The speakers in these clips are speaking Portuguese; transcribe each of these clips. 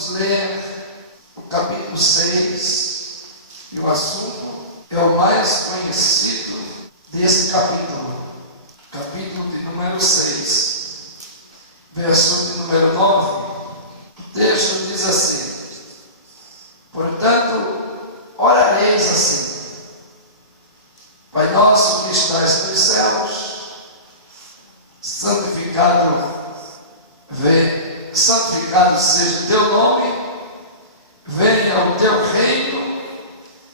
Vamos ler o capítulo 6, e o assunto é o mais conhecido desse capítulo. Capítulo de número 6, verso de número 9. O texto diz assim: portanto, orareis assim: Pai nosso que estás nos céus, santificado seja o teu nome, venha o teu reino,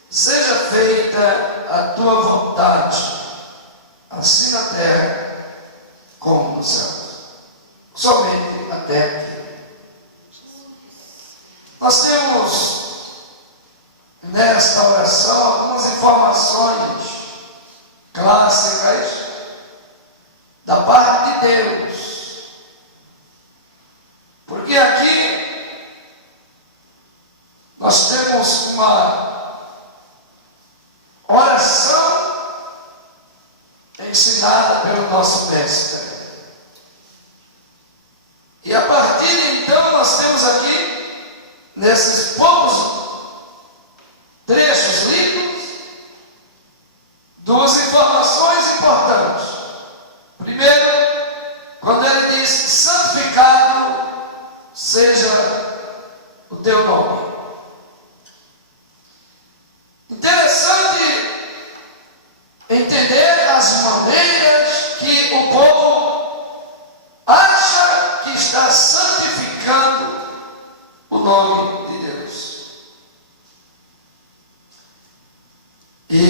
seja feita a tua vontade, assim na terra como no céu. Somente a terra. Nós temos nesta oração algumas informações clássicas da parte de Deus. Porque aqui nós temos uma oração ensinada pelo nosso mestre. E a partir de então nós temos aqui, nesses poucos trechos lidos, duas informações importantes. Primeiro, quando ele diz: santificado seja o teu nome. Interessante entender as maneiras que o povo acha que está santificando o nome de Deus. E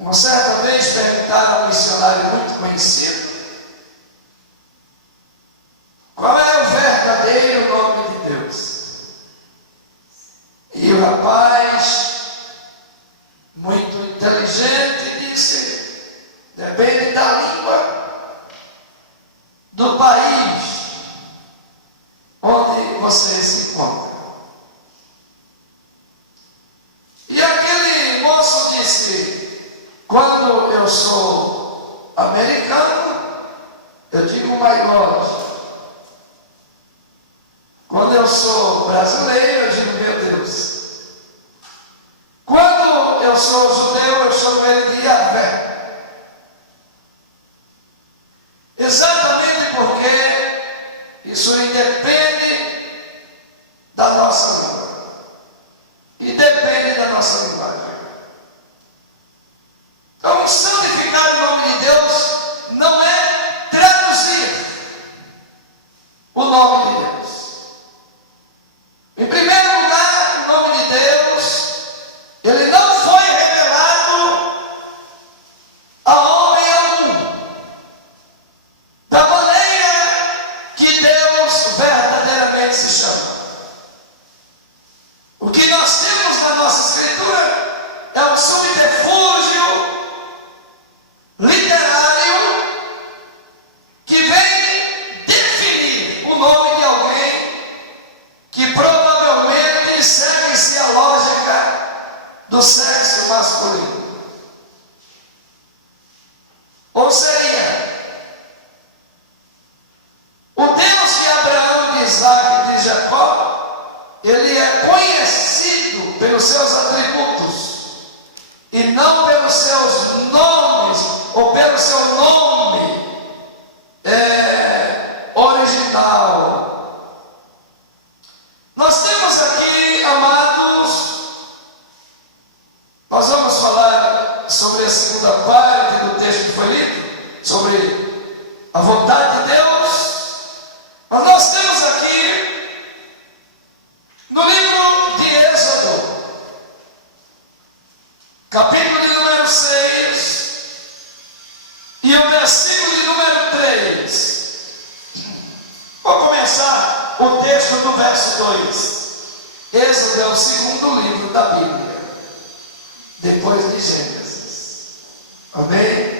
uma certa vez perguntaram a um missionário muito conhecido qual é o verdadeiro nome de Deus. E o rapaz, muito inteligente, disse: depende da língua do país onde você se encontra. E aquele moço disse: quando eu sou americano, eu digo my God. Quando eu sou brasileiro, eu digo meu Deus. Quando eu sou judeu, eu chamo ele de Yahvé. Exatamente porque isso independe da nossa língua. E depende da nossa linguagem. Então, santificar o nome de Deus não é traduzir o nome de Deus. Em primeiro lugar, o nome de Deus, ele não foi revelado a homem algum, da maneira que Deus verdadeiramente se chama. O que nós temos na nossa Escritura é um subterfúgio literário que vem definir o nome de alguém que provavelmente segue-se a lógica do sexo masculino. Ou seria, o Deus de Abraão, de Isaac e de Jacó, ele é conhecido pelos seus atributos e não pelos seus nomes ou pelo seu nome original. Nós temos aqui, amados, nós vamos falar sobre a segunda parte do texto que foi lido, sobre a vontade de Deus, mas nós temos aqui, no livro de Êxodo, capítulo de número 6, e o versículo de número 3. Vou começar o texto do verso 2. Êxodo é o segundo livro da Bíblia, depois de Gênesis. Amém?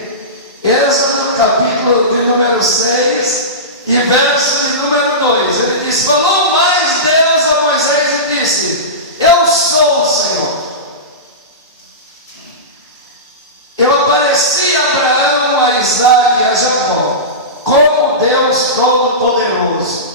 Êxodo, capítulo de número 6 e verso de número 2. Ele diz: falou mais Deus a Moisés e disse: eu sou o Senhor. Eu apareci a Abraão, a Isaac e a Jacó como Deus Todo-Poderoso.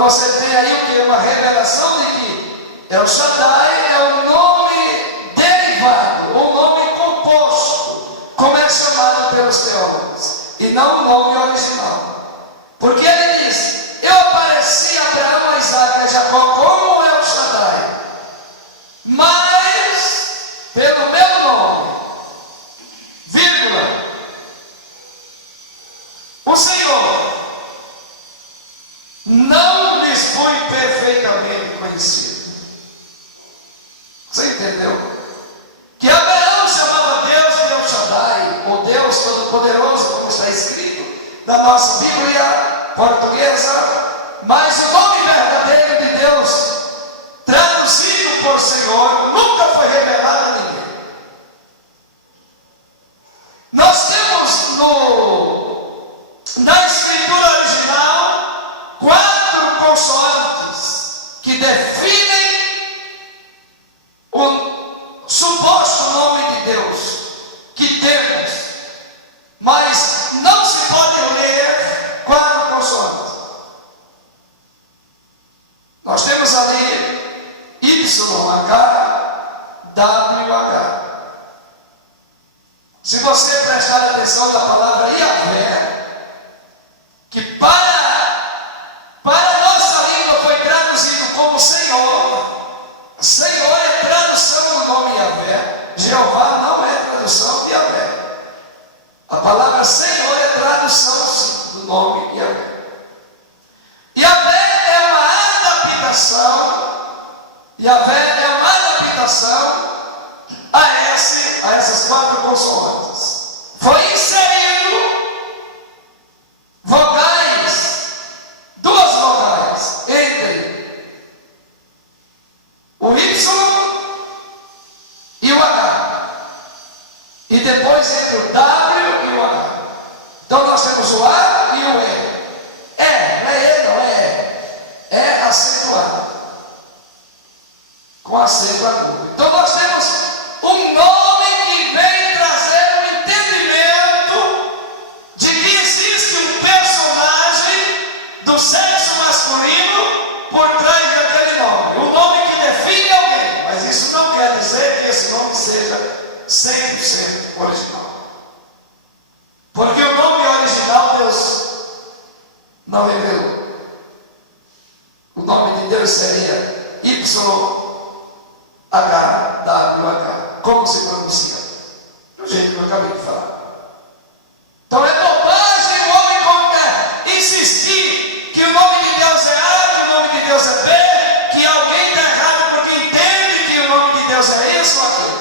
você tem aí o que? Uma revelação de que El Shaddai é um nome derivado, um nome composto, como é chamado pelos teólogos, e não o nome original. Porque ele diz: eu apareci a Abraão, a Isaac e a Jacó como El Shaddai, mas pelo meu nome, vírgula, o Senhor não lhes foi perfeitamente conhecido. Você entendeu? Que Abraão chamava Deus de El Shaddai, o Deus Todo-Poderoso, como está escrito na nossa Bíblia portuguesa, mas o nome verdadeiro de Deus, traduzido por Senhor, nunca foi revelado a ninguém. Nós temos na escritura original 4 consoantes que definem o suposto nome de Deus que temos, mas não se pode ler 4 consoantes. Nós temos ali YH, WH. Se você prestar atenção na palavra Yahvé, que para a nossa língua foi traduzido como Senhor. Senhor é tradução do nome Yahvé. Jeová não é tradução de Yahvé. A palavra Senhor é tradução, sim, do nome Yahvé. Yahvé é uma adaptação. Yahvé é uma adaptação a essas 4 consoantes. Foi inserido vogais, 2 vogais entre o Y e o H, e depois entre o W e o H. Então nós temos o A e o E. Não é E, não é E. É acentuado, com acento agudo. Então nós temos um nome que vem trazer o entendimento de que existe um personagem do sexo masculino por trás daquele nome. O nome que define alguém. Mas isso não quer dizer que esse nome seja 100% original. Porque o nome original Deus não revelou. O nome de Deus seria YHWH. Como se pronuncia? Do jeito que eu acabei de falar. Então é bobagem o homem insistir que o nome de Deus é A, que o nome de Deus é B, que alguém está errado porque entende que o nome de Deus é isso ou aquilo.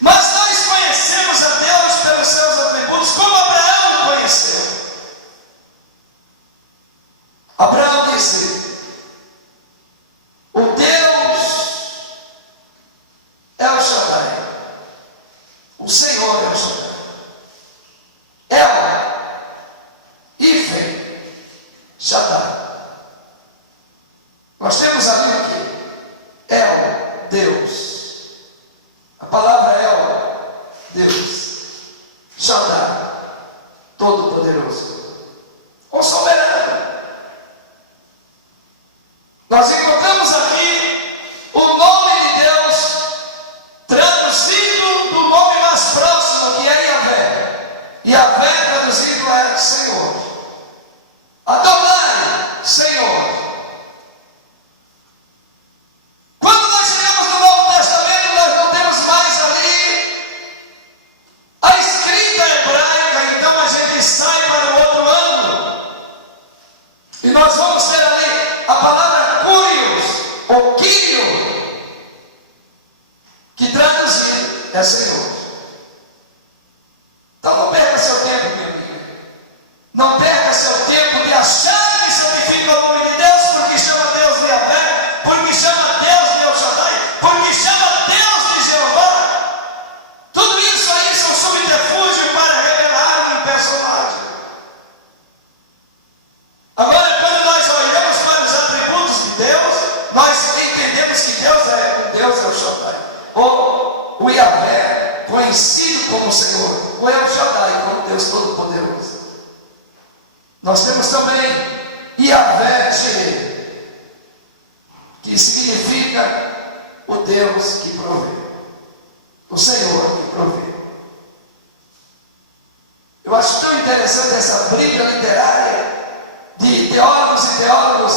Mas nós conhecemos a Deus pelos seus atributos, como Abraão conheceu. Abraão disse: o Deus é o Shaddai, o Senhor é o Shaddai. Hífen, Shaddai. Nós temos ali o que? El, Deus. A palavra El, Deus. Shaddai, Todo-Poderoso, ou soberano. Nós encontramos aqui o nome de Deus traduzido do nome mais próximo, que é Yahvé. Yahvé traduzido é Senhor. Adonai, Senhor. Quando nós chegamos no Novo Testamento, nós não temos mais ali a escrita hebraica, então a gente sai para o outro ângulo. E nós vamos ter ali a palavra Curios, ou Quírio, que traduzido é Senhor. Então não perca seu tempo, meu amigo. Não perca seu tempo de achar que santifica o nome de Deus, porque chama Deus de Yahvé, porque chama Deus de El Shaddai, porque chama Deus de Jeová. Tudo isso aí são subterfúgios para revelar um personagem. Agora, quando nós olhamos para os atributos de Deus, nós entendemos que Deus é o Deus El Shaddai, ou o Yahvé, conhecido como Senhor, ou El Shaddai, como Deus Todo-Poderoso. Nós temos também Yahvé Jireh, que significa o Deus que provê, o Senhor que provê. Eu acho tão interessante essa briga literária de teólogos e teólogos,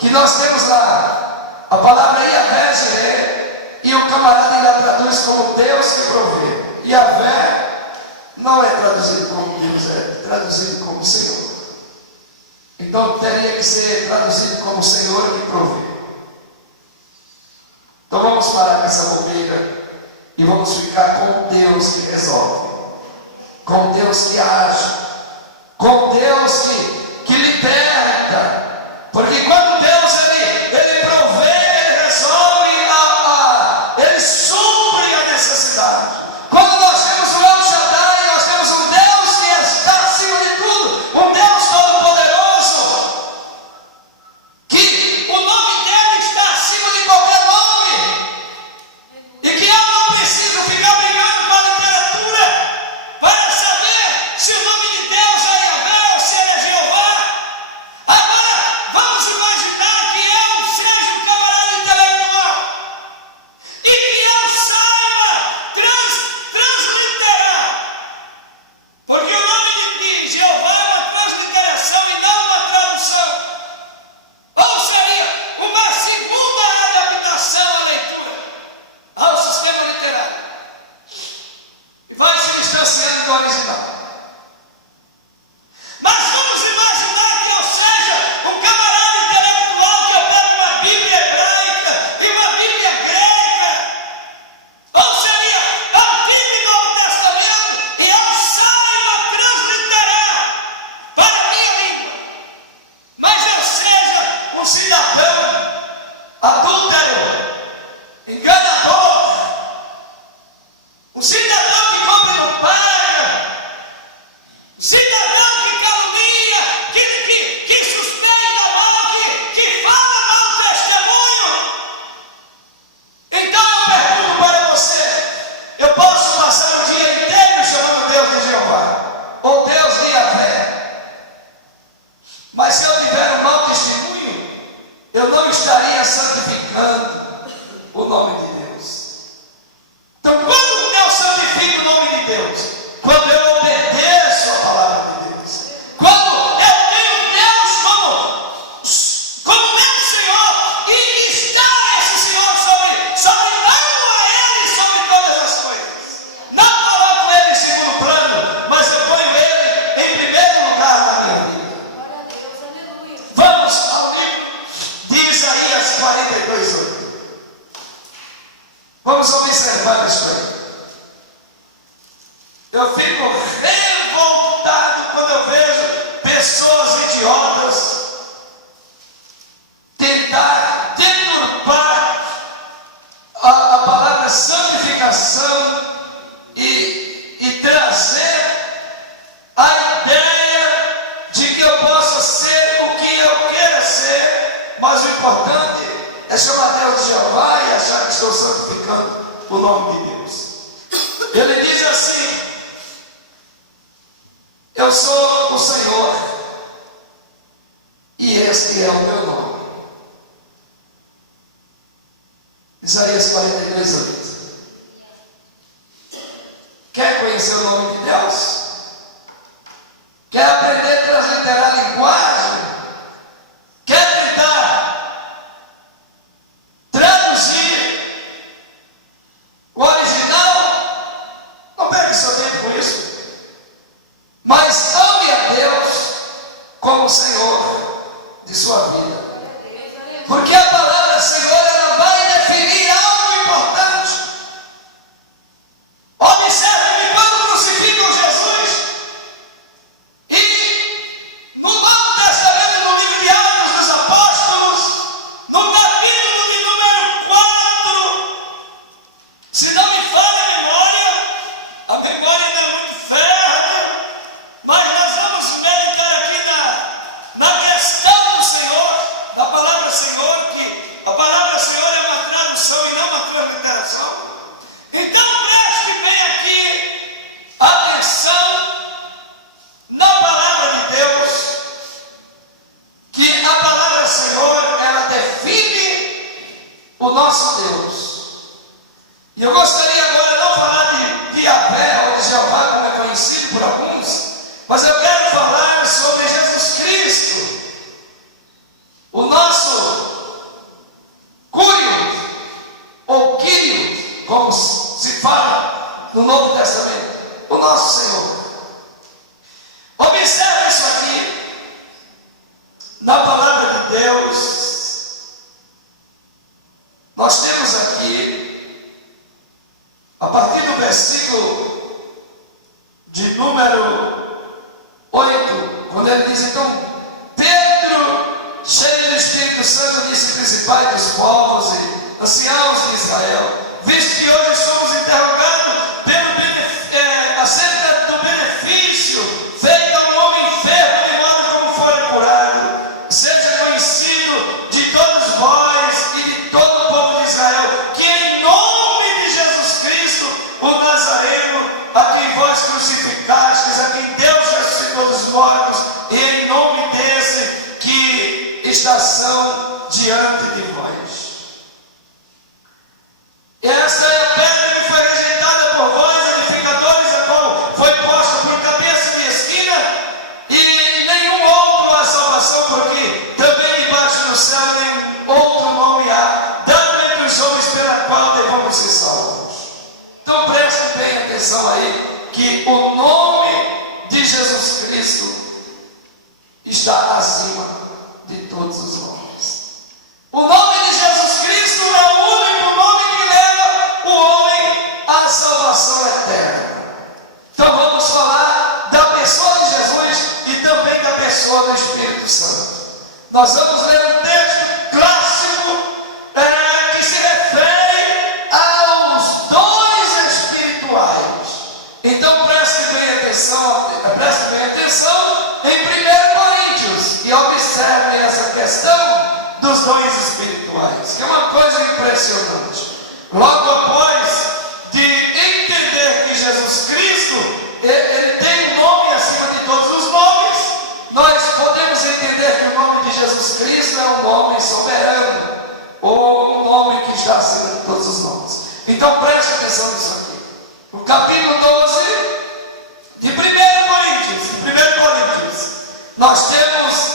que nós temos lá a palavra Yahvé Jireh, e o camarada ainda traduz como Deus que provê. Yahvé não é traduzido como Deus, é traduzido como Senhor. Então teria que ser traduzido como Senhor que provê. Então vamos parar com essa bobeira e vamos ficar com Deus que resolve, com Deus que age, com Deus que liberta. Porque quando Deus ele provê, ele resolve, ele supre a necessidade. Quando nós temos o El Shaddai, nós temos um Deus que está acima de tudo, um Deus todo-poderoso, que o nome dele está acima de qualquer nome, e que eu não preciso ficar brigando com a literatura para saber se o nome de Deus é Yahvé ou se ele é Jeová. Agora, vamos imaginar que eu seja um camarada intelectual e que eu saiba transliterar, porque o nome de Jeová é uma transliteração e não uma tradução, ou seria uma segunda adaptação à leitura, ao sistema literário, e vai se distanciando do original. Mas vamos imaginar que eu seja um camarada intelectual que eu pego uma Bíblia hebraica e uma Bíblia grega, ou seria Antigo e Novo Testamento, e eu saiba transliterar para a minha língua, mas eu seja um cidadão adúltero, enganador, um cidadão que come no paga, um cidadão que calunia, que suspeita mal, que fala mau testemunho. Então eu pergunto para você: eu posso passar o dia inteiro chamando Deus de Jeová ou Deus de Yahvé, mas se eu tiver um mau testemunho, eu não estaria santificando o nome de Deus. Então, quando eu santifico o nome de Deus, quando eu obedeço a palavra de Deus, quando eu tenho Deus como meu Senhor, e está esse Senhor sobre não a Ele, sobre todas as coisas. Não coloco Ele em segundo plano, mas eu ponho Ele em primeiro lugar na minha vida. Glória a Deus, aleluia. Vamos ao livro de Isaías 42:8. Vamos observar isso aí. Eu fico revoltado quando eu vejo pessoas idiotas tentar deturpar a palavra santificação e trazer a ideia de que eu possa ser o que eu queira ser, mas o importante é chamar Deus de Jeová e achar que estou santificando o nome de Deus. Ele diz assim: eu sou o Senhor e este é o meu nome. Isaías 42:8. Quer conhecer o nome de Deus? Quer aprender a transliterar a linguagem? Quer tentar traduzir o original? Não perca seu tempo com isso. Mas ame a Deus como o Senhor de sua vida. Porque a palavra Senhor, ela vai definir algo importante. conhecido por alguns, mas eu quero falar sobre Jesus Cristo, o nosso Curios, ou Quírios, como se fala no Novo Testamento, o nosso Senhor. Observe isso aqui, na palavra de Deus, nós temos aqui, a partir do versículo de número 8, quando ele diz, então, Pedro, cheio do Espírito Santo, disse, principais dos povos e anciãos de Israel, visto que hoje somos interrogados acerca do benefício feito a um homem enfermo, de modo como fora curado, seja conhecido de todos vós e de todo o povo de Israel, que em nome de Jesus Cristo, o Nazareno, a quem vós crucificastes, a quem Deus ressuscitou dos mortos, e em nome desse que estação diante de vós. Esta é a pedra que foi rejeitada por vós, edificadores, a qual foi posta por cabeça de esquina, e nenhum outro há salvação, porque também debaixo do céu nenhum outro nome há, dado entre os homens pela qual devemos ser salvos. Então preste bem atenção aí, que o nome de Jesus Cristo está acima de todos os nomes. O nome de Jesus Cristo é o único nome que leva o homem à salvação eterna. Então vamos falar da pessoa de Jesus e também da pessoa do Espírito Santo. Nós vamos ler um texto clássico que se refere aos dons espirituais. Então preste bem atenção em 1 Coríntios e observe essa questão dos dons espirituais, que é uma coisa impressionante. Logo após de entender que Jesus Cristo, ele tem um nome acima de todos os nomes, nós podemos entender que o nome de Jesus Cristo é um nome soberano, ou um nome que está acima de todos os nomes. Então preste atenção nisso aqui. No capítulo 12 de 1 Coríntios, nós temos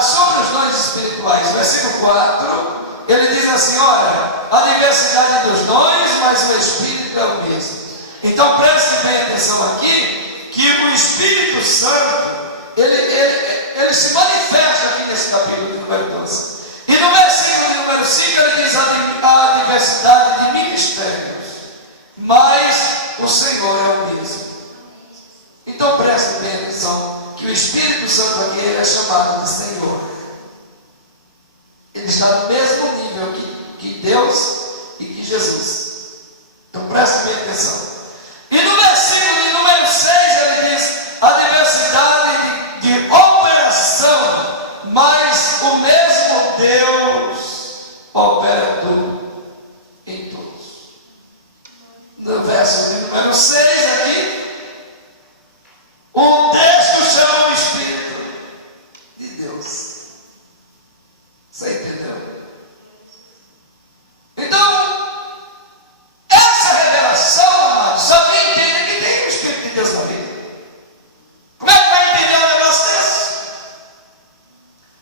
sobre os dons espirituais, versículo 4, ele diz assim, olha, a diversidade dos dons, mas o Espírito é o mesmo. Então preste bem atenção aqui, que o Espírito Santo, ele se manifesta aqui nesse capítulo de número 12. E no versículo de número 5 ele diz a diversidade de ministérios, mas o Senhor é o mesmo. Então preste bem atenção, que o Espírito Santo aqui ele é chamado de Senhor. Ele está no mesmo nível que Deus e que Jesus. Então preste bem atenção. E no versículo de número 6 ele diz a diversidade de operação, mas o mesmo Deus opera tudo em todos. No verso de número 6 aqui, o texto chama o Espírito de Deus. Você entendeu? Então, essa revelação, amado, só quem entende que tem o Espírito de Deus na vida. Como é que vai entender um negócio desse?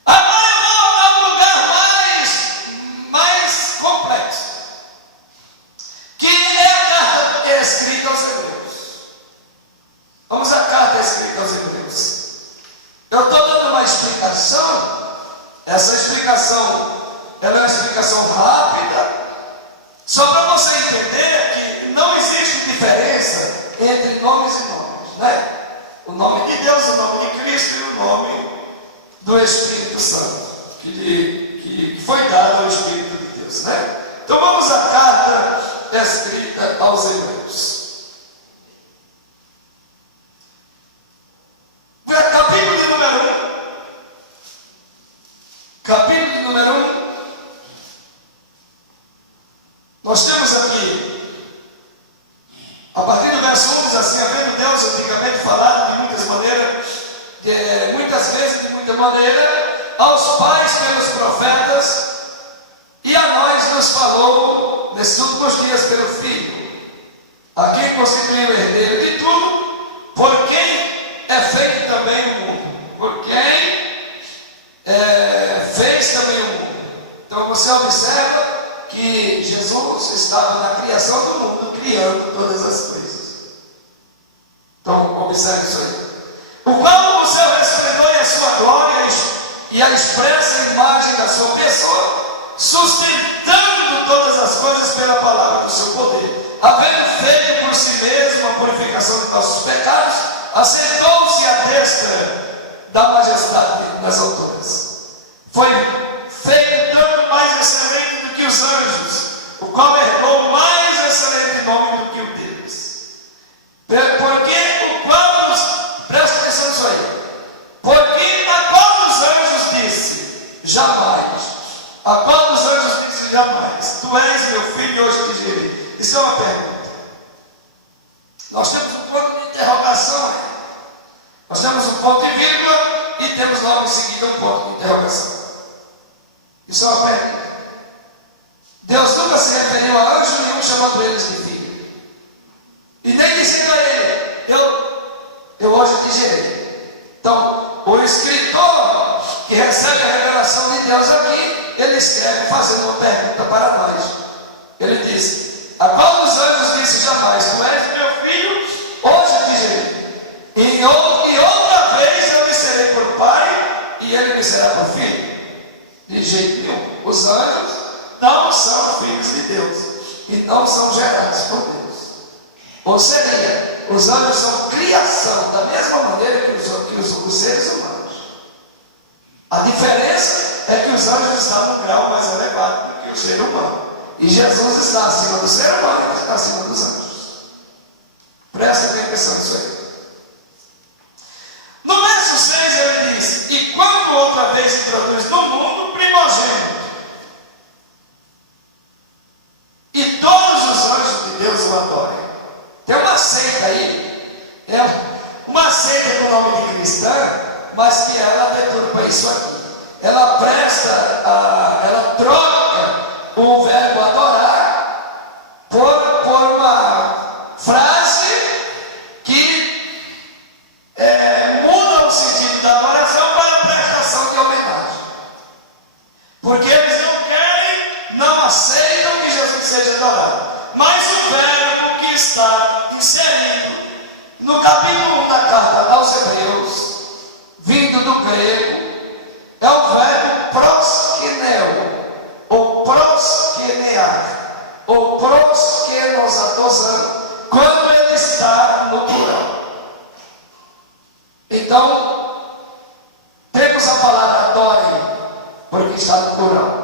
Agora eu vou a um lugar mais complexo, que é a carta escrita aos Hebreus. Vamos à carta escrita aos Hebreus. Eu estou dando uma explicação. Essa explicação, ela é uma explicação rápida, só para você entender que não existe diferença entre nomes e nomes, né? O nome de Deus, o nome de Cristo e o nome do Espírito Santo, que foi dado ao Espírito de Deus, né? Então vamos à carta escrita aos Hebreus. Capítulo de número 1. Capítulo de número 1. Nós temos aqui, a partir do verso 1, diz assim, havendo Deus antigamente falado de muitas maneiras, muitas vezes, de muita maneira, aos pais pelos profetas, e a nós nos falou, nesses últimos dias, pelo Filho, a quem constituiu o herdeiro de tudo, por quem é feito também o mundo, por quem fez também o mundo. Então você observa que Jesus estava na criação do mundo, criando todas as coisas. Então observe isso aí. O qual o seu resplendor e a sua glória e a expressa imagem da sua pessoa, sustentando todas as coisas pela palavra do seu poder, havendo feito por si mesmo a purificação de nossos pecados, assentou-se à destra da majestade nas alturas. Foi feito tanto mais excelente do que os anjos, o qual herdou mais excelente nome do que o deles. Porque o qual nos... Presta atenção nisso aí. Porque a qual dos anjos disse, jamais. A qual dos anjos disse, jamais. Tu és meu filho e hoje te gerei. Isso é uma pergunta. Nós temos um ponto de interrogação aí. Nós temos um ponto de vírgula e temos logo em seguida um ponto de interrogação. Isso é uma pergunta. Deus nunca se referiu a anjo nenhum chamando eles de filho. E nem disse a ele, eu hoje te gerei. Então, o escritor que recebe a revelação de Deus aqui, ele escreve fazendo uma pergunta para nós. Ele diz, a qual dos anjos disse jamais, tu és meu filho, hoje te gerei. E outra vez eu lhe serei por pai, e ele me será por filho. De jeito nenhum. Os anjos não são filhos de Deus, e não são gerados por Deus. Ou seria, os anjos são criação, da mesma maneira que os seres humanos. A diferença é que os anjos estão num grau mais elevado do que o ser humano. E Jesus está acima do ser humano, ele está acima dos anjos. Presta atenção nisso aí. No verso 6 ele diz, e quando outra vez se introduz no mundo, primogênito. E todos os anjos de Deus o adorem. Tem uma seita aí, uma seita com o nome de cristã, mas que ela deturpa isso aqui. Ela ela troca o verbo adorar por uma frase que muda o sentido da adoração para a prestação de homenagem. Porque eles não aceitam que Jesus seja adorado. Mas o verbo que está inserido no capítulo 1 da carta aos Hebreus, vindo do grego, é o verbo proskeneo, ou proskenear, ou proskenosatosan, quando ele está no plural. Então, temos a palavra adorem, porque está no plural.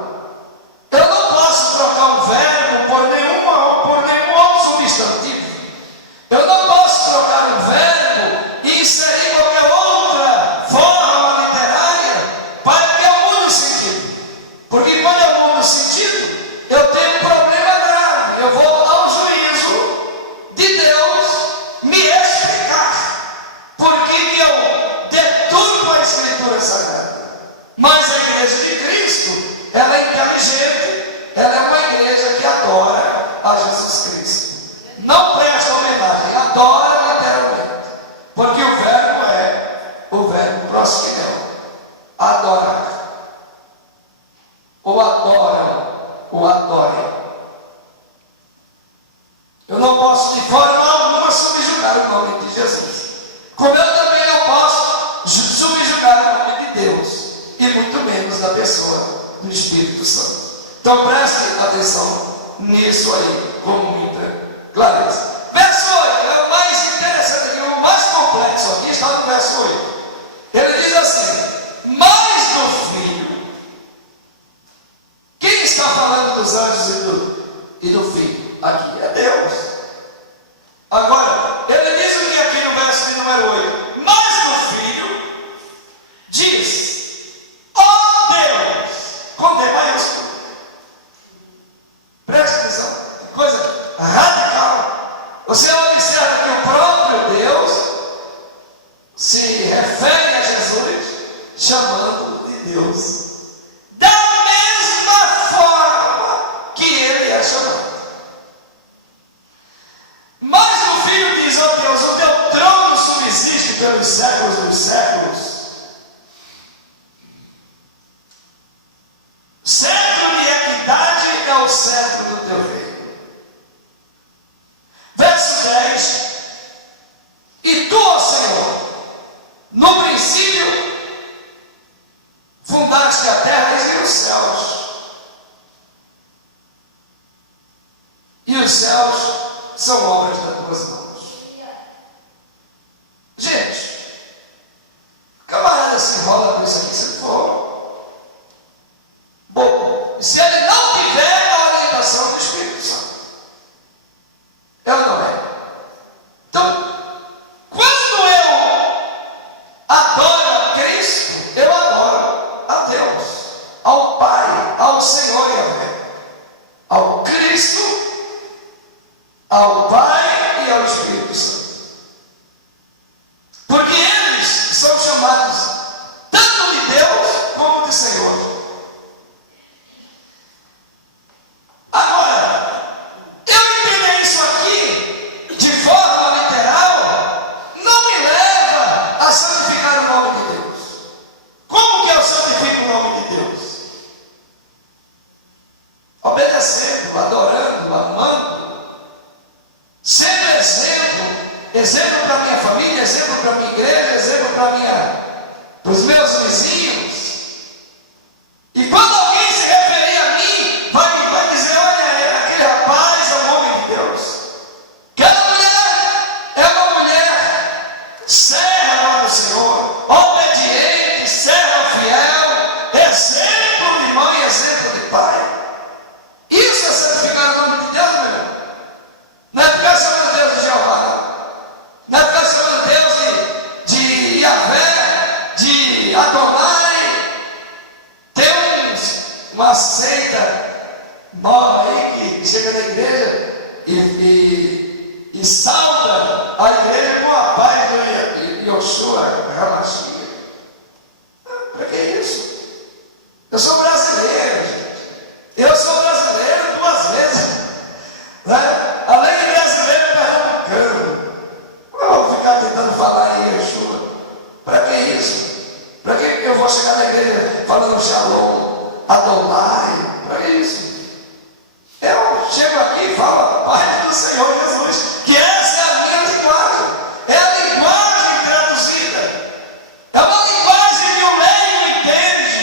Eu não posso trocar um verbo por nenhum outro substantivo. Eu não posso trocar um verbo e inserir qualquer outra forma literária para que eu mude o sentido. Porque quando eu mudo o sentido, eu tenho um problema grave. Eu vou ao juízo de Deus me explicar por que eu deturpo a Escritura Sagrada. Mas a igreja de Cristo, ela é inteligente, ela é uma igreja que adora a Jesus Cristo. Não presta homenagem, adora literalmente. Porque o verbo é o verbo proskeneo, adorar. Ou adoram, ou adorem. Eu não posso de forma alguma subjugar o nome de Jesus. Como eu também não posso subjugar o nome de Deus. E muito menos da pessoa do Espírito Santo. Então preste atenção nisso aí, com muita clareza. Verso 8, é o mais interessante aqui, o mais complexo aqui está no verso 8. Ele diz assim, mais do Filho. Quem está falando dos anjos e do Filho? Aqui é Deus. Agora, ele diz o que aqui no verso de número 8? Mais do Filho diz, com D maiúsculo. Preste atenção, que coisa radical. pelos séculos dos séculos. Cetro de equidade é o cetro do teu reino. Verso 10. E tu, ó Senhor, no princípio fundaste a terra e os céus. E os céus são obras das tuas mãos. Gente, camarada se enrola com isso aqui, se for bobo. Se ele não tiver a orientação do Espírito Santo, eu não é. Então, quando eu adoro a Cristo, eu adoro a Deus, ao Pai, ao Senhor Yahvé, ao Cristo, ao Pai e ao Espírito Santo. Porque eles são chamados tanto de Deus como de Senhor. Agora, eu entender isso aqui de forma literal não me leva a santificar o nome de Deus. Como que eu santifico o nome de Deus? Obedecendo, adorando, amando, sendo exemplo para minha família, exemplo para minha igreja, exemplo para os meus vizinhos. E quando alguém se referir a mim, vai dizer: olha, aquele rapaz é um homem de Deus. Aquela mulher é uma mulher serva do Senhor, obediente, serva fiel, exemplo de mãe, exemplo de pai. Isso é santificar o nome de Deus, meu irmão. Não é ficar chamando Deus de Jeová, não é ficar chamando Deus de Yahvé, de Adonai. Tem uma seita nova aí que chega na igreja e sauda a igreja com a paz do Yoshua, Hamashia. Para que isso? Eu sou brasileiro, gente. Eu sou brasileiro 2 vezes. Né? Além de brasileiro, pernambucano. Eu vou ficar tentando falar em Yeshua. Para que isso? Para que eu vou chegar na igreja falando Shalom, Adonai? Para que isso? Eu chego aqui e falo: Pai do Senhor Jesus, que essa é a minha linguagem. É a linguagem traduzida. É uma linguagem que o leigo entende.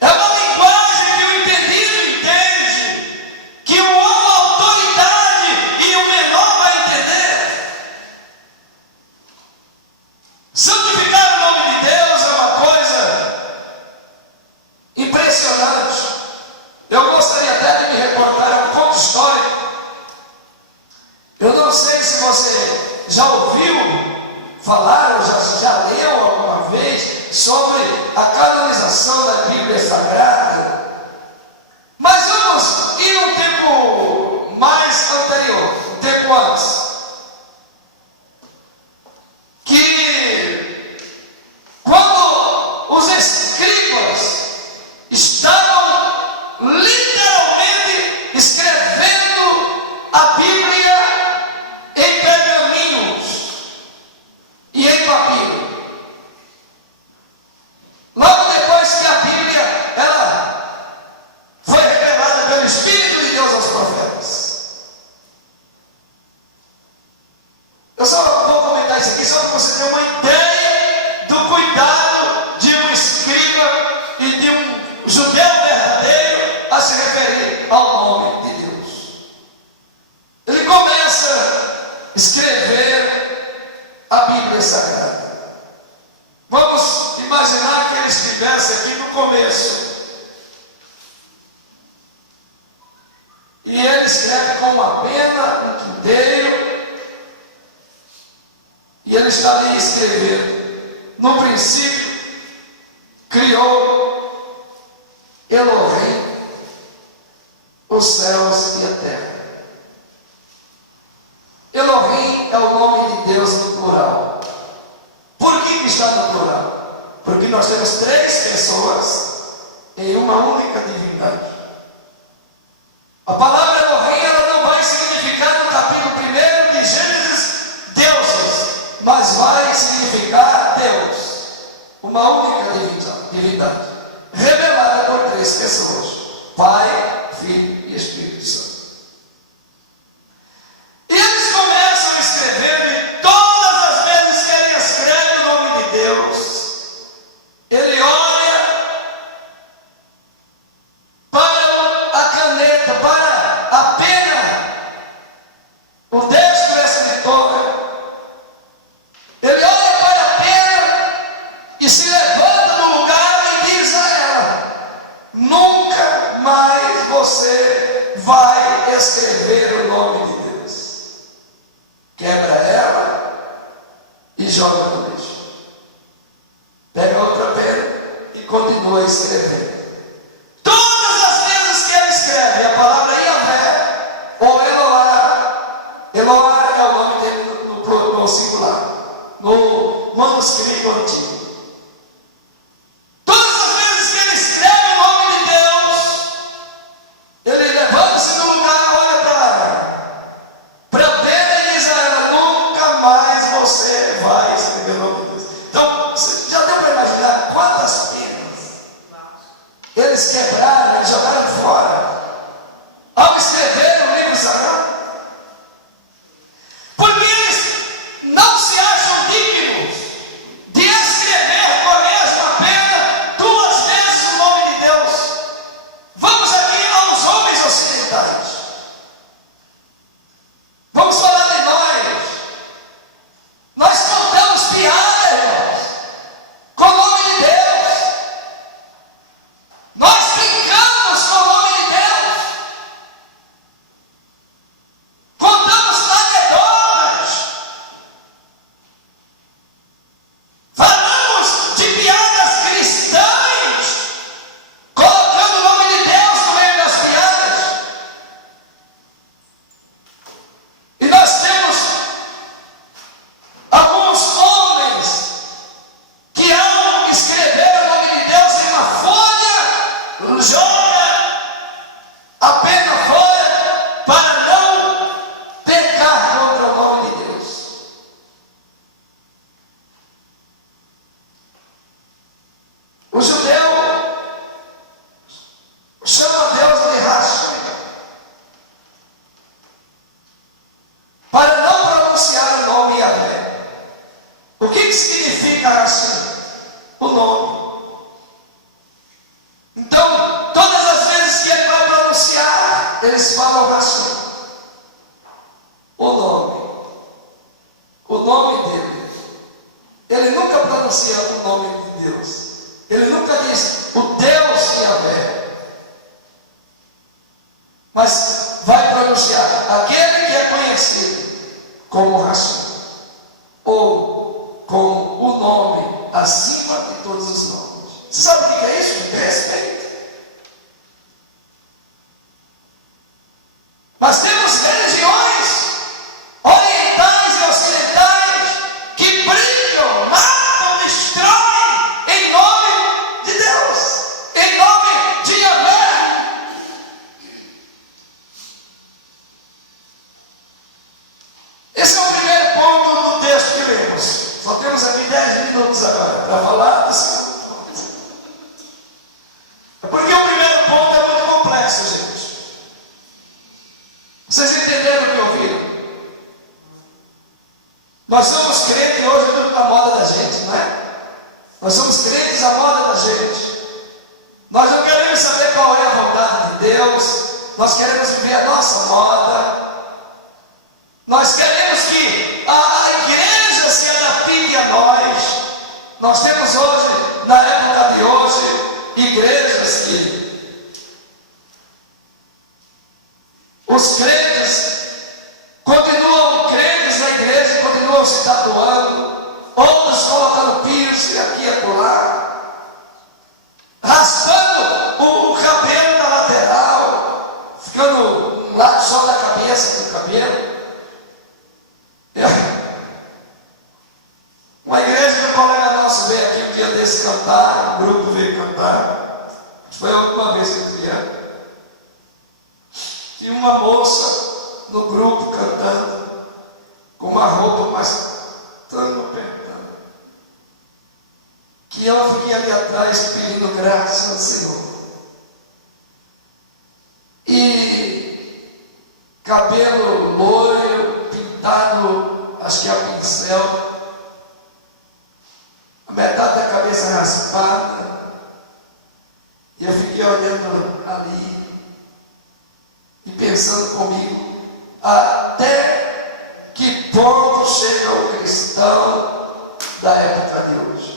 É uma linguagem que o entendido entende. Que o homem autoridade e o menor vai entender. Santificar o nome de Deus é uma coisa impressionante. Eu gostaria até de me reportar a um conto histórico. Eu não sei se você já ouviu falar ou já leu alguma vez sobre a canonização da Bíblia Sagrada. Mas vamos ir um tempo mais anterior, um tempo antes. Que quando os escribas estavam literalmente escrevendo a Bíblia em pergaminhos e em papiro. Logo depois que a Bíblia ela foi revelada pelo Espírito de Deus aos profetas. Eu só vou comentar isso aqui só para você ter uma ideia do cuidado de um escriba e de um judeu verdadeiro a se referir ao nome de Deus. Ele começa a escrever a Bíblia Sagrada. Vamos imaginar que ele estivesse aqui no começo. E ele escreve com uma pena, um tinteiro. E ele está ali escrevendo. No princípio, criou Elohim os céus e a terra. Elohim é o nome de Deus no plural. Por que está no plural? Porque nós temos 3 pessoas em uma única divindade. A palavra Elohim ela não vai significar no capítulo 1 de Gênesis deuses, mas vai vai significar Deus, uma única divindade, revelada por três pessoas: Pai, Filho e Espírito Santo. E eles começam a escrever, e todas as vezes que ele escreve o nome de Deus, ele olha para a caneta, para a pena, o destro escritor. Ele olha para a pena e se levanta do lugar e diz a ela: nunca mais você vai escrever o nome de Deus. Quebra ela e joga no lixo. Pega outra pena e continua escrevendo. Todas as vezes que ele escreve a palavra Yahvé ou Eloá, Eloá é o nome dele no singular, no manuscrito antigo. Todas as vezes que ele escreve o nome de Deus, ele levanta-se do lugar, olha para a pena e diz a ela: nunca mais você vai escrever o nome de Deus. Então, você já deu para imaginar quantas penas eles quebraram, eles jogaram fora ao escrever o livro sagrado? Porque eles não se acham dignos de escrever com a mesma pena duas vezes o nome de Deus. Vamos aqui aos homens ocidentais. Vamos falar de nós. Nós contamos piadas, irmãos, com o nome de Deus. Nós brincamos com o nome de Deus. Contamos anedotas. Falamos de piadas cristãs, colocando o nome de Deus no meio das piadas. E nós temos alguns homens que, ao escrever o nome de Deus em uma folha, joga a pena fora para não pecar contra o nome de Deus. O judeu chama Deus de Hashem, para não pronunciar o nome Yahvé. O que significa Hashem? O nome. Então, todas as vezes que ele vai pronunciar, eles falam Hashem. O nome. O nome dele. Ele nunca pronuncia o nome de Deus. Ele nunca diz o Deus Yahvé. Mas vai pronunciar aquele que é conhecido como Hashem, ou com o nome acima de todos os nomes. Você sabe o que é isso? Que é respeito. Nós temos religiões orientais e ocidentais que brigam, matam, destroem em nome de Deus, em nome de Yahvé. Esse é o primeiro ponto do texto que lemos. Só temos aqui 10 minutos agora para falar do segundo ponto. É porque o primeiro ponto é muito complexo, gente. Vocês entenderam o que ouviram? Nós somos crentes, hoje é tudo na moda da gente, não é? Nós somos crentes à moda da gente. Nós não queremos saber qual é a vontade de Deus. Nós queremos viver a nossa moda. Nós queremos que a igreja se adapte a nós. Nós temos hoje, na época de hoje, igrejas que os crentes continuam crentes na igreja e continuam se tatuando, outros colocando piercing aqui e acolá, raspando o cabelo na lateral, ficando um lado só da cabeça do cabelo. Uma igreja que um colega nosso veio aqui um dia desse cantar, um grupo veio cantar, foi a última vez que eu via. Tinha uma moça no grupo cantando, com uma roupa mais tão apertada. que eu fiquei ali atrás pedindo graça ao Senhor. E cabelo loiro, pintado, acho que a pincel, a metade da cabeça raspada. E eu fiquei olhando ali e pensando comigo, até que ponto chega o cristão da época de hoje?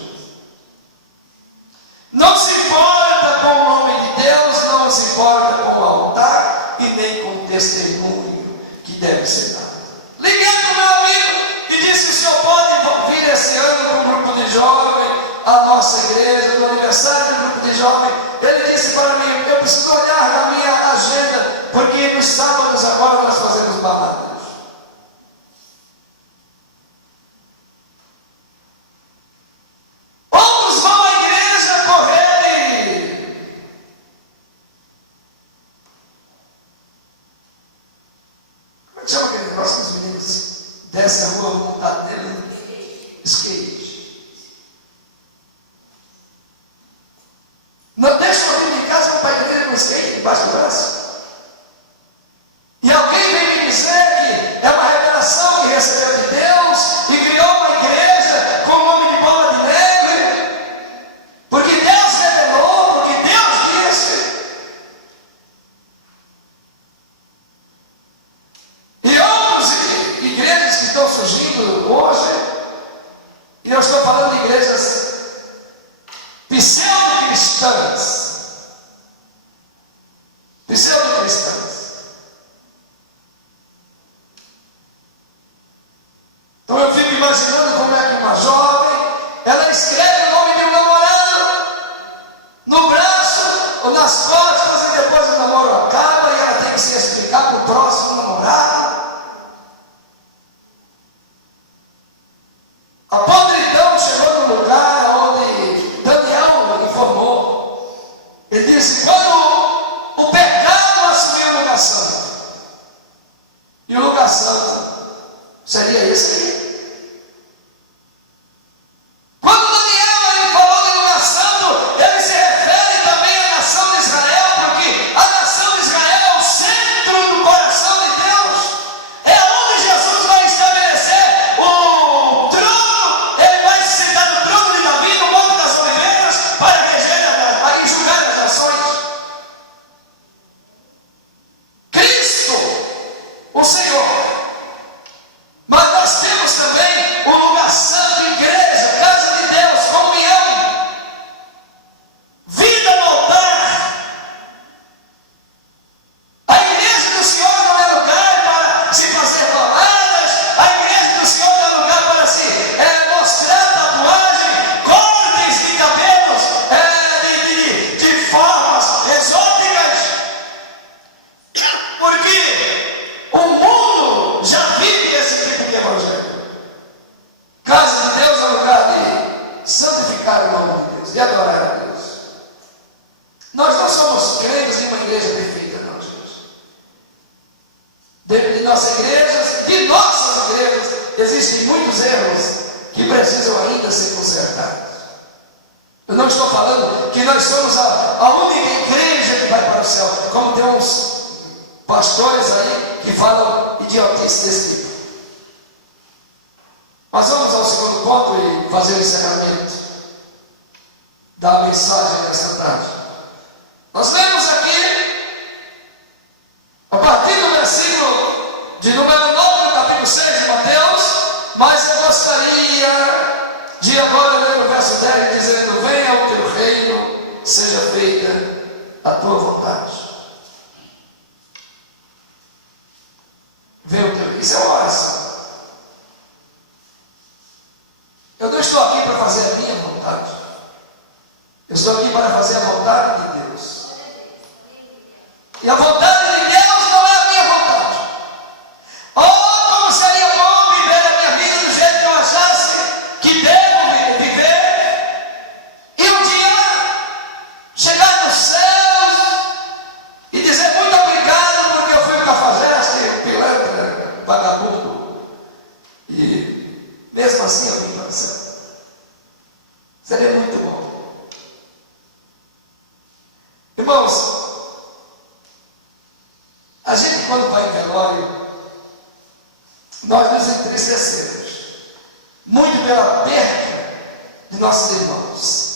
Não se importa com o nome de Deus, não se importa com o altar e nem com o testemunho que deve ser dado. Liguei para o meu amigo e disse: o senhor pode vir esse ano para um grupo de jovem, a nossa igreja, no aniversário do grupo de jovem? Ele disse para mim: eu preciso olhar na minha agenda, porque nos sábados agora nós fazemos baladas. Outros vão à igreja correrem. Como é que chama aquele negócio que os meninos descem a rua montado nele? Skate. Não deixa o filho em casa para a igreja com skate debaixo do braço. E alguém vem me dizer que é uma revelação que recebeu de Deus e criou uma igreja com o nome de bola de neve, porque Deus revelou, porque Deus disse. E outras igrejas que estão surgindo hoje, e eu estou falando de igrejas pseudo-cristãs. Pseudo-cristãs. Então eu fico imaginando como é que uma jovem, ela escreve o nome de um namorado no braço ou nas costas, e depois o namoro acaba e ela tem que se explicar para o próximo namorado. A podridão chegou no lugar onde Daniel informou. Ele disse: quando o pecado assumiu o lugar santo, e o lugar santo seria esse aqui. Quando Daniel ele falou de lugar santo, ele se refere também à nação de Israel, porque a nação de Israel é o centro do coração de Deus, é onde Jesus vai estabelecer o trono. Ele vai se sentar no trono de Davi, no Monte das Oliveiras, para reger e julgar as nações. Cristo, o Senhor. Mas nós temos também o lugar santo, igreja, casa de Deus, comunhão, vida no altar. A igreja do Senhor não é lugar para se fazer baladas, a igreja do Senhor não é lugar para se mostrar tatuagem, cortes de cabelos, de formas exóticas, porque o mundo já vive esse tipo de evangelho. Casa de Deus é lugar de santificar o nome de Deus, de adorar a Deus. Nós não somos crentes em uma igreja perfeita, não, gente. Dentro de nossas igrejas, existem muitos erros que precisam ainda ser consertados. Eu não estou falando que nós somos a única igreja que vai para o céu, como tem uns pastores aí que falam idiotice desse tipo. Mas vamos ao segundo ponto e fazer o encerramento da mensagem nesta tarde. Nós lemos aqui, a partir do versículo de número 9, do capítulo 6 de Mateus, mas eu gostaria de agora ler o verso 10, dizendo: venha o teu reino, seja feita a tua vontade. Venha o teu reino. Isso é uma oração. Eu não estou aqui para fazer a minha vontade. Eu estou aqui para fazer a vontade de Deus. E a vontade de Deus não é a minha vontade. Oh, como seria bom viver a minha vida do jeito que eu achasse que devo viver. E um dia chegar nos céus e dizer muito obrigado porque eu fui cafajeste, pilantra, vagabundo. E mesmo assim eu vim para o céu. Seria muito bom. pela perda de nossos irmãos.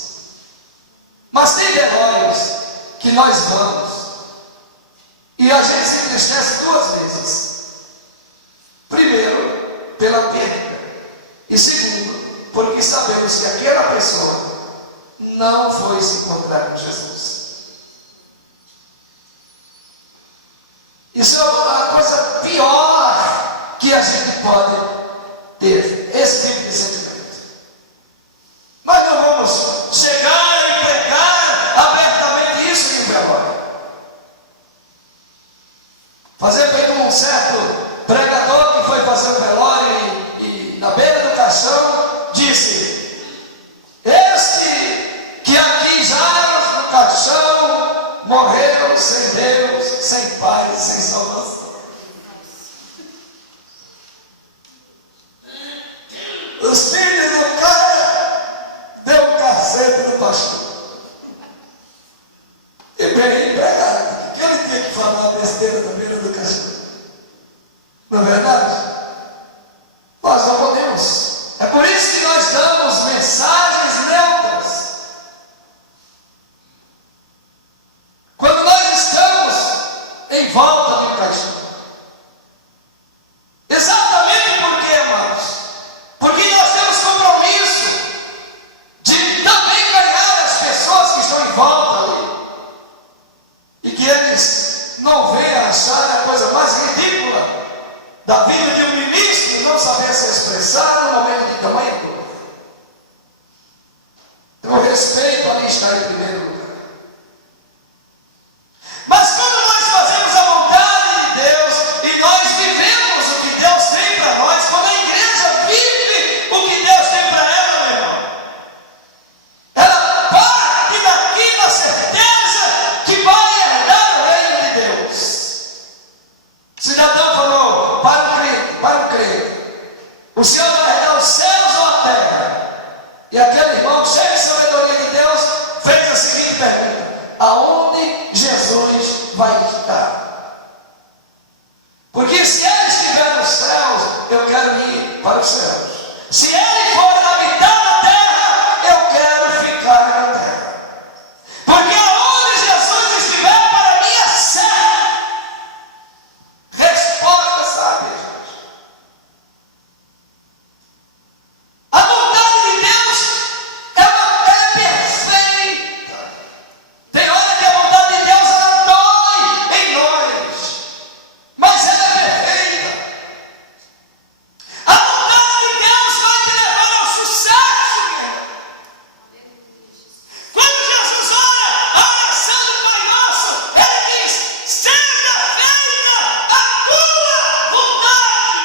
Mas tem velórios que nós vamos e a gente se entristece duas vezes. Primeiro, pela perda. E segundo, porque sabemos que aquela pessoa não foi se encontrar com Jesus. Isso é uma coisa pior que a gente pode ter, esse tipo de sentimento. Nós não vamos chegar e pregar abertamente isso em um velório. Fazer feito um certo pregador que foi fazer um velório e na beira do caixão disse: este que aqui jaz no caixão morreu sem Deus, sem paz, sem salvação. Os filhos do cara deu um cacete no pastor. E bem empregado, que ele tinha que falar besteira na beira do caixão. Não é verdade? Nós não podemos. É por isso que nós damos mensagens neutras. Quando nós estamos em volta de um caixão. Exatamente por quê, amados? Porque nós temos compromisso de também ganhar as pessoas que estão em volta ali. E que eles não venham achar a coisa mais ridícula da vida de um ministro não saber se expressar no momento de tamanha dor. Então, o respeito ali está em primeiro lugar. Mas quando nós fazemos a vontade de Deus e nós vivemos o que Deus tem para nós, quando a igreja vive o que Deus tem para ela, meu irmão, ela parte daqui na certeza que vai herdar o reino de Deus. O cidadão falou para o crente: o Senhor vai herdar os céus ou a terra? E aquele irmão, cheio de sabedoria de Deus, fez a seguinte pergunta: aonde Jesus vai estar? Porque se ele estiver nos céus, eu quero ir para os céus. Se ele for habitar na terra, eu quero ficar na terra. Porque aonde Jesus estiver, para mim é certo. Resposta, sabe, gente? A vontade de Deus é perfeita. Tem hora que a vontade de Deus ela dói em nós, mas ela é perfeita. A vontade de Deus vai te levar ao sucesso, meu irmão. Quando Jesus ora a oração do Pai Nosso, ele diz: seja feita a tua vontade.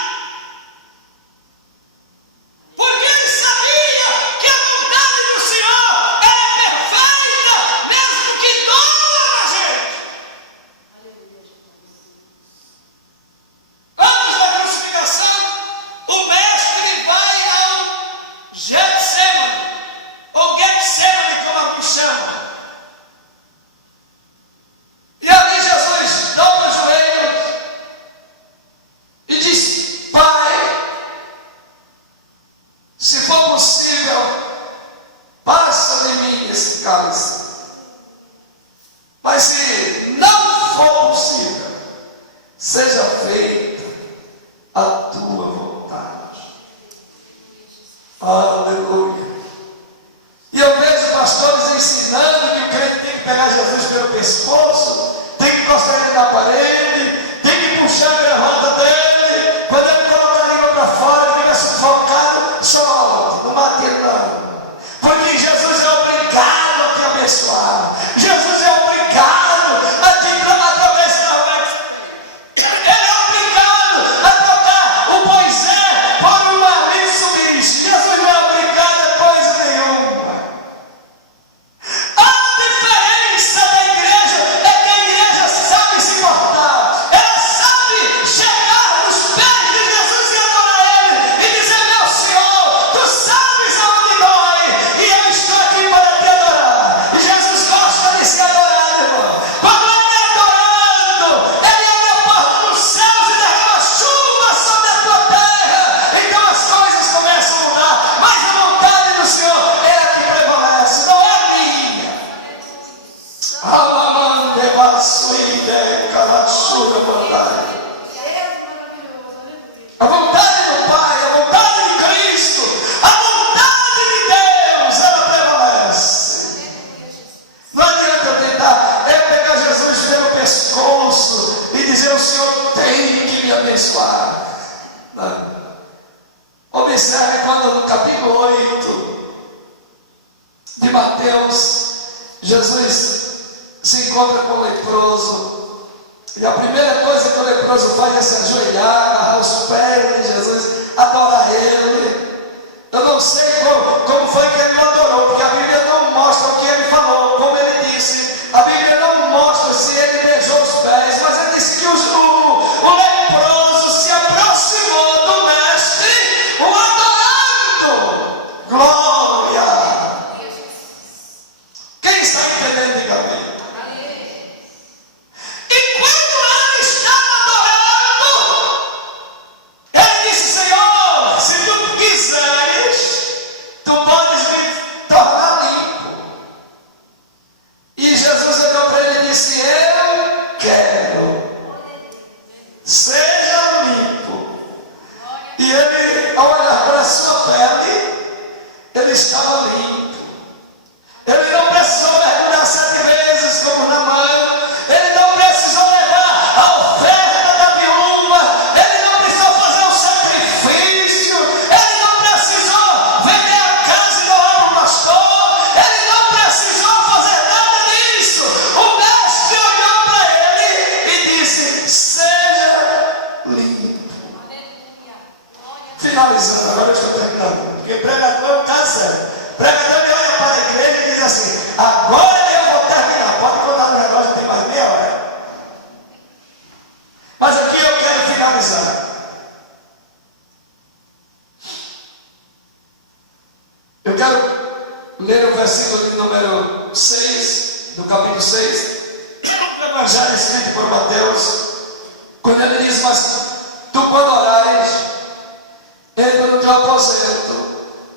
Porque ele sabia que a vontade do Senhor era perfeita, mesmo que doa na gente. Antes da crucificação, o mestre vai ao Getsemane, ou Getsemane, como alguns chamam. E ali Jesus dobra os joelhos e diz: Pai, se for possível, passa de mim esse cálice. Mas se não for possível, seja feita a tua vontade. Aleluia. E eu vejo pastores ensinando que o crente tem que pegar Jesus pelo pescoço, tem que encostar ele na parede, tem que puxar a gravata dele. Quando ele coloca a língua para fora, ele fica sufocado, solte, não mate ele não. Porque Jesus é obrigado a te abençoar. Jesus é obrigado a te atravessar. Ele é obrigado a trocar o Moisés por uma Mitsubishi. Jesus não é obrigado a coisa nenhuma. A diferença da igreja é que a Jesus se encontra com o leproso. E a primeira coisa que o leproso faz é se ajoelhar, agarrar os pés de Jesus, adorar Ele. Eu não sei como foi que ele o adorou, porque a Bíblia não mostra o que ele falou, como ele disse. A Bíblia não mostra se ele beijou os pés, mas ele disse que o leproso se aproximou do mestre, o adorando. Glória! Quem está entendendo, diga amém. E quando ele estava adorando, ele disse: Senhor, se tu quiseres, tu podes me tornar limpo. E Jesus olhou para ele e disse: eu quero, seja limpo. E ele, ao olhar para a sua pele, ele estava limpo. Ele não precisou mergulhar 7 vezes como Naamã. Ele não precisou levar a oferta da viúva. Ele não precisou fazer o sacrifício. Ele não precisou vender a casa e doar para o pastor. Ele não precisou fazer nada disso. O mestre olhou para ele e disse: seja limpo. Finalizando, agora eu estou terminando. Porque pregador é um caso sério. Pregador ele olha para a igreja e diz assim: agora eu vou terminar. Pode contar no relógio, tem mais meia hora. Mas aqui eu quero finalizar. Eu quero ler o versículo de número 6, do capítulo 6, do Evangelho escrito por Mateus, quando ele diz: mas tu quando orares, entra no teu aposento,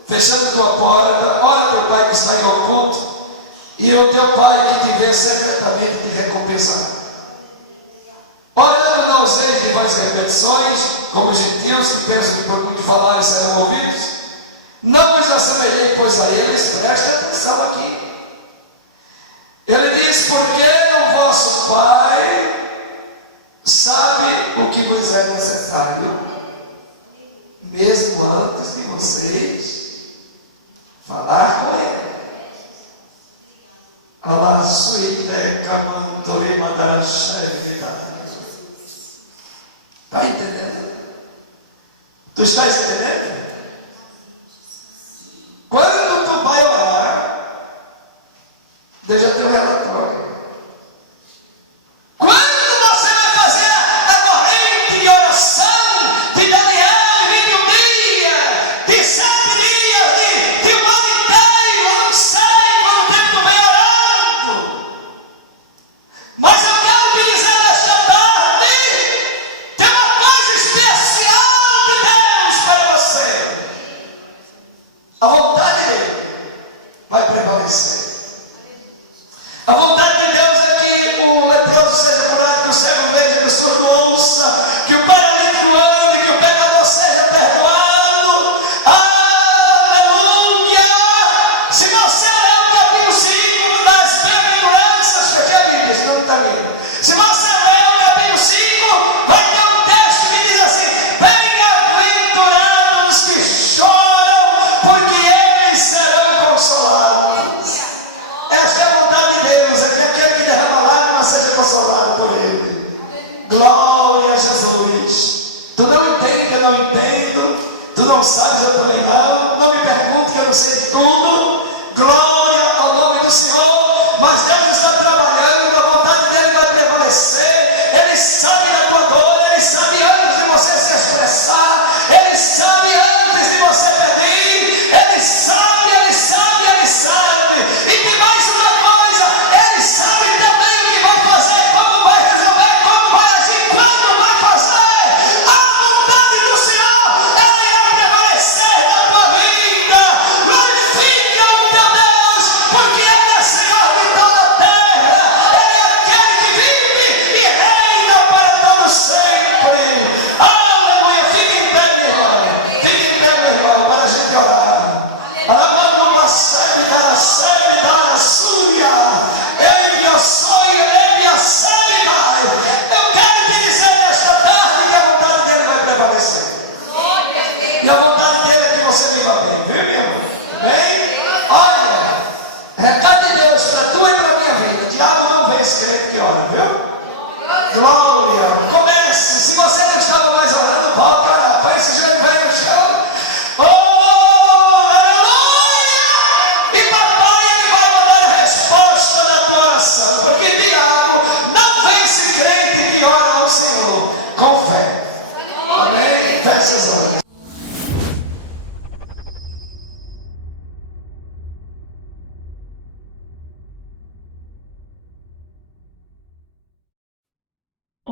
fechando tua porta, ora teu Pai que está em oculto, e o teu Pai que te vê secretamente te recompensará. Orando não useis de vãs repetições, como os gentios que pensam que por muito falarem serão ouvidos. Não vos assemelhei, pois, a eles. Preste atenção aqui. Ele diz: porque o vosso Pai sabe o que vos é necessário, mesmo antes de vocês falar com Ele. Está entendendo? Tu estás entendendo? Quando tu vai orar, deixa teu relatório. Quando você vai fazer a corrente de oração de Daniel, de um dia, de 7 dias, de um ano inteiro, eu não sei quanto tempo tu vem orando. Mas eu quero te dizer nesta tarde, tem uma coisa especial de Deus para você. A vontade dele vai prevalecer. A vontade de Deus é que o leproso seja curado, que o cego veja, que o surdo ouça, que o paralítico ande, que o pecador seja perdoado. Aleluia! Se você ler o capítulo 5 das bem-aventuranças, feche a Bíblia, senão não está lendo. Se você ler o capítulo 5, vai ter um texto que diz assim: bem-aventurados que choram, porque eles serão consolados.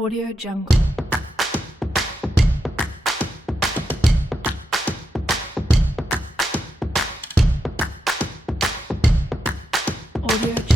Audio Jungle. Audio Jungle.